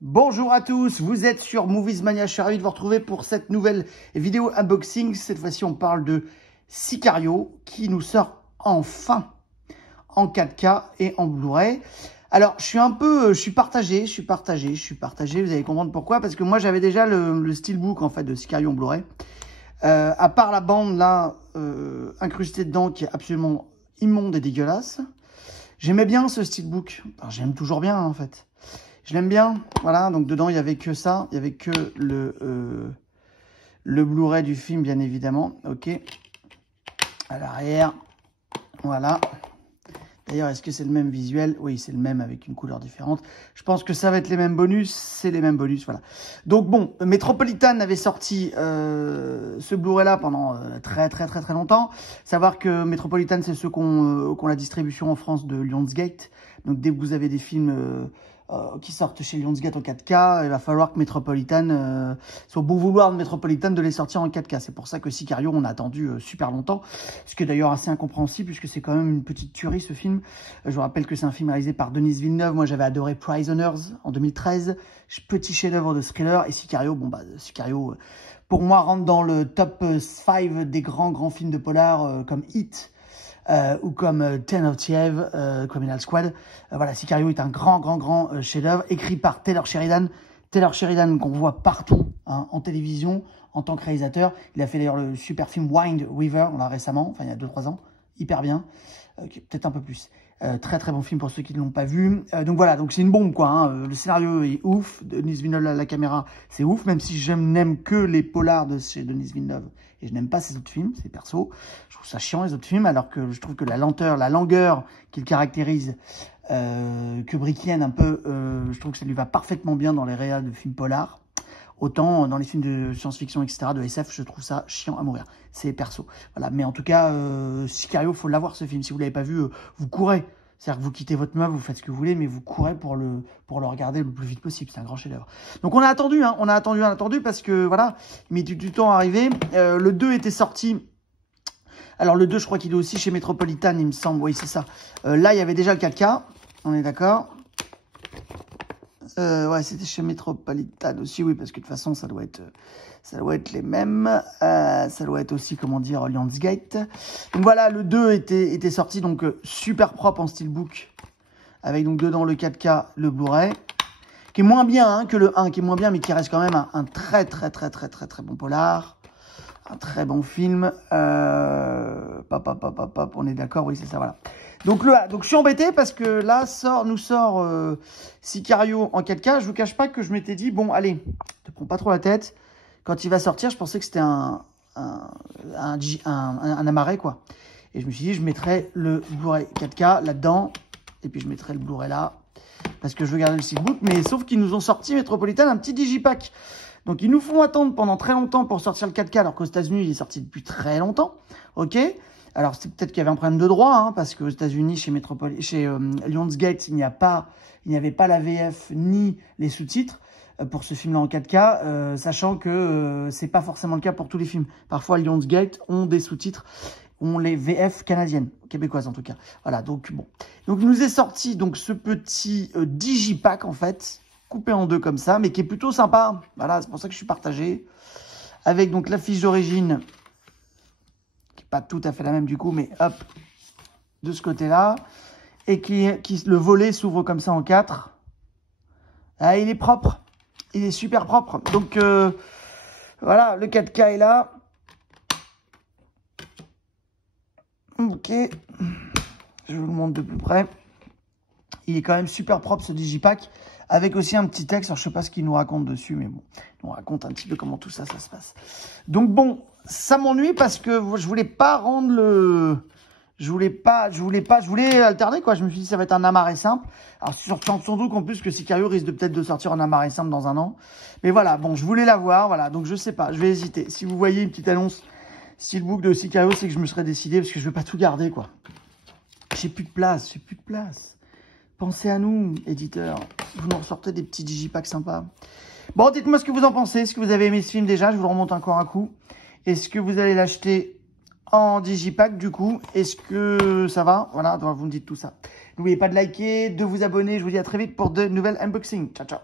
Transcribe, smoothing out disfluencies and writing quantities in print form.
Bonjour à tous, vous êtes sur Movies Mania, je suis ravi de vous retrouver pour cette nouvelle vidéo unboxing. Cette fois-ci, on parle de Sicario qui nous sort enfin en 4K et en Blu-ray. Alors, je suis partagé, vous allez comprendre pourquoi, parce que moi j'avais déjà le steelbook en fait de Sicario en Blu-ray. À part la bande là, incrustée dedans qui est absolument immonde et dégueulasse. J'aimais bien ce steelbook, enfin, j'aime toujours bien en fait. Je l'aime bien, voilà, donc dedans il n'y avait que ça, il n'y avait que le Blu-ray du film bien évidemment, ok. À l'arrière, voilà. D'ailleurs, est-ce que c'est le même visuel? Oui, c'est le même avec une couleur différente. Je pense que ça va être les mêmes bonus, c'est les mêmes bonus, voilà. Donc bon, Metropolitan avait sorti ce Blu-ray-là pendant très longtemps. Savoir que Metropolitan, c'est ceux qui ont la distribution en France de Lionsgate. Donc dès que vous avez des films qui sortent chez Lionsgate en 4K, il va falloir que Metropolitan, soit au bon vouloir de Metropolitan de les sortir en 4K. C'est pour ça que Sicario, on a attendu super longtemps. Ce qui est d'ailleurs assez incompréhensible puisque c'est quand même une petite tuerie ce film. Je vous rappelle que c'est un film réalisé par Denis Villeneuve. Moi, j'avais adoré Prisoners en 2013. Petit chef-d'œuvre de thriller. Et Sicario, bon bah, Sicario, pour moi, rentre dans le top 5 des grands films de polar comme Hit. Ou comme Ten of Thieves, Criminal Squad. Voilà, Sicario est un grand chef-d'œuvre, écrit par Taylor Sheridan. Taylor Sheridan qu'on voit partout hein, en télévision, en tant que réalisateur. Il a fait d'ailleurs le super film Wind River, là récemment, enfin il y a 2-3 ans, hyper bien, peut-être un peu plus. Très bon film pour ceux qui ne l'ont pas vu. Donc voilà, donc c'est une bombe quoi. Hein. Le scénario est ouf, Denis Villeneuve à la caméra, c'est ouf, même si je n'aime que les polars de chez Denis Villeneuve et je n'aime pas ses autres films, c'est perso. Je trouve ça chiant les autres films, alors que je trouve que la langueur qu'il caractérise, kubrickienne un peu, je trouve que ça lui va parfaitement bien dans les réals de films polars. Autant dans les films de science-fiction, etc., de SF, je trouve ça chiant à mourir. C'est perso. Voilà. Mais en tout cas, Sicario, faut l'avoir ce film. Si vous l'avez pas vu, vous courez. C'est-à-dire que vous quittez votre meuble, vous faites ce que vous voulez, mais vous courez pour le regarder le plus vite possible. C'est un grand chef-d'œuvre. Donc on a attendu, hein. On a attendu parce que voilà, il met du temps à arriver. Le 2 était sorti. Alors le 2, je crois qu'il est aussi chez Metropolitan, il me semble. Oui, c'est ça. Là, il y avait déjà le 4K. On est d'accord. Ouais, c'était chez Metropolitan aussi, oui, parce que de toute façon, ça doit être les mêmes. Ça doit être aussi, comment dire, Lionsgate. Donc voilà, le 2 était sorti, donc super propre en steelbook, avec donc dedans le 4K, le Blu-ray, qui est moins bien hein, que le 1, qui est moins bien, mais qui reste quand même un très bon polar. Un très bon film. On est d'accord, oui, c'est ça, voilà. Donc je suis embêté parce que là nous sort Sicario en 4K. Je vous cache pas que je m'étais dit, bon, allez, te prends pas trop la tête. Quand il va sortir, je pensais que c'était un amarré, quoi. Et je me suis dit, je mettrais le Blu-ray 4K là-dedans. Et puis je mettrai le Blu-ray là. Parce que je veux garder le steelbook. Mais sauf qu'ils nous ont sorti Metropolitan un petit digipack. Donc, ils nous font attendre pendant très longtemps pour sortir le 4K, alors qu'aux États-Unis, il est sorti depuis très longtemps. OK? Alors, c'est peut-être qu'il y avait un problème de droit, hein, parce qu'aux États-Unis, chez Lionsgate, il n'y avait pas la VF ni les sous-titres pour ce film-là en 4K, sachant que c'est pas forcément le cas pour tous les films. Parfois, Lionsgate ont des sous-titres, ont les VF canadiennes, québécoises en tout cas. Voilà, donc bon. Donc, il nous est sorti donc ce petit digipack, en fait, coupé en deux comme ça, mais qui est plutôt sympa. Voilà, c'est pour ça que je suis partagé. Avec donc la fiche d'origine, qui n'est pas tout à fait la même du coup, mais hop, de ce côté-là. Et le volet s'ouvre comme ça en 4. Ah, il est propre. Il est super propre. Donc, voilà, le 4K est là. Ok. Je vous le montre de plus près. Il est quand même super propre ce digipack, avec aussi un petit texte. Alors, je sais pas ce qu'il nous raconte dessus, mais bon, il nous raconte un petit peu comment tout ça se passe. Donc bon, ça m'ennuie parce que je voulais pas rendre le... Je voulais alterner, quoi. Je me suis dit, ça va être un amarré simple. Alors, surtout qu'en plus que Sicario risque peut-être de sortir en amarré simple dans un an. Mais voilà, bon, je voulais l'avoir, voilà. Donc, je sais pas, je vais hésiter. Si vous voyez une petite annonce steelbook de Sicario, c'est que je me serais décidé parce que je veux pas tout garder, quoi. J'ai plus de place. Pensez à nous, éditeurs. Vous nous ressortez des petits digipacks sympas. Bon, dites-moi ce que vous en pensez. Est-ce que vous avez aimé ce film déjà? Je vous le remonte encore un coup. Est-ce que vous allez l'acheter en digipack du coup? Est-ce que ça va? Voilà, vous me dites tout ça. N'oubliez pas de liker, de vous abonner. Je vous dis à très vite pour de nouvelles unboxings. Ciao, ciao.